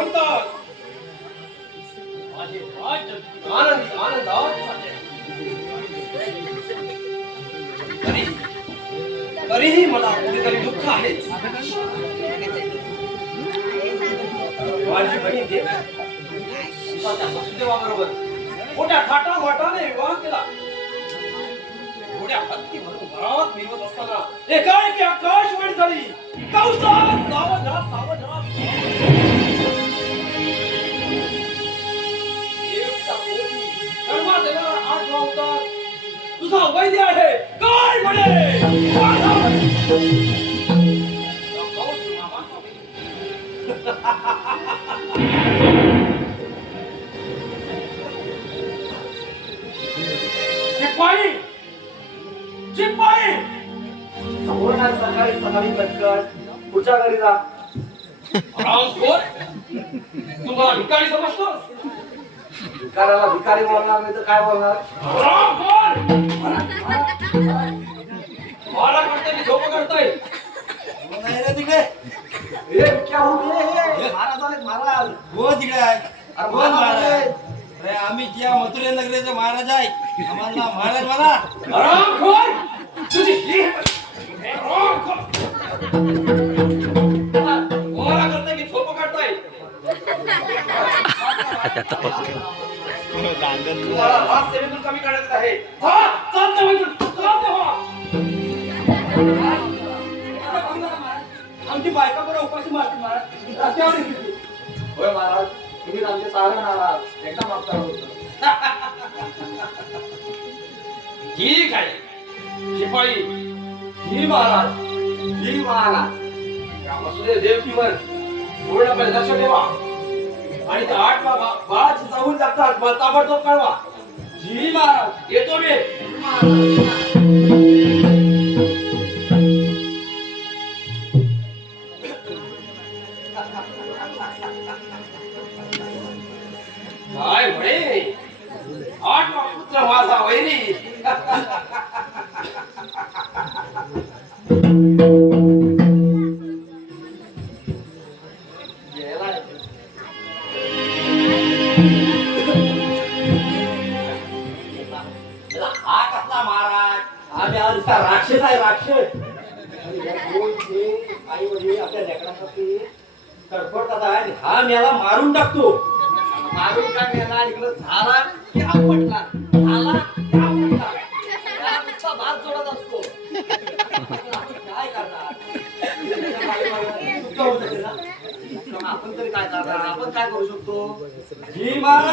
म्हणतात माझे राज्य आनंदी आनंदात चालले. तरीही मला कुठेतरी दुःख आहेच. माझी बहीण वसुदेवाबरोबर मोठ्या थाटा वाटाने विवाह केला. मोठ्या हत्ती म्हणून घरात मिरवत असताना एकाएकी आकाशवाणी झाली. कौसा सावधा सावधा. तुझा वैद्य आहे काय म्हणे. चिपाई चिपाई समोर सकाळी सकाळी कटकट पुढच्या घरी जा. तुम्हाला भिकारी समजतोस. भिकाऱ्याला भिकारी बोलणार नाही तर काय बोलणार. मला करते की झोप करताय तिकडे. महाराज आले महाराज. हो तिकडे आहे. अरे महाराज अरे आम्ही त्या मथुरे नगरीचे महाराज आहे. आम्हाला महाराज म्हणा. तुझी मला करते की झोप काढताय. कमी काढत आहे. आमची बायका बरं उपाशी मारते महाराज. रस्त्यावर गेली. होय महाराज तुम्ही आमचे सारे महाराज एकदा माफ करा होतं. ठीक आहे शिपाई. ही महाराज ही महाराज या वसुदेव देवकीवर पूर्णपणे लक्ष ठेवा आणि त्या 8 बाळाची चाहूल लागतात मला ताबडतोब कळवा. जी महाराज येतो मी. काय म्हणे 8 पुत्र माझा वैरी. हा कसला महाराज. आम्ही आमचा राक्षस आहे राक्षस. आई वडील आपल्या लेकरांसाठी तडफडतात आहे. हा मेला मारून टाकतो. मारून का मेला इकडं झाला की आपटला झाला की आपटला. त्याचा भात जोडत असतो. काय करणार आपण तरी काय करणार. आपण काय करू शकतो. जी महाराज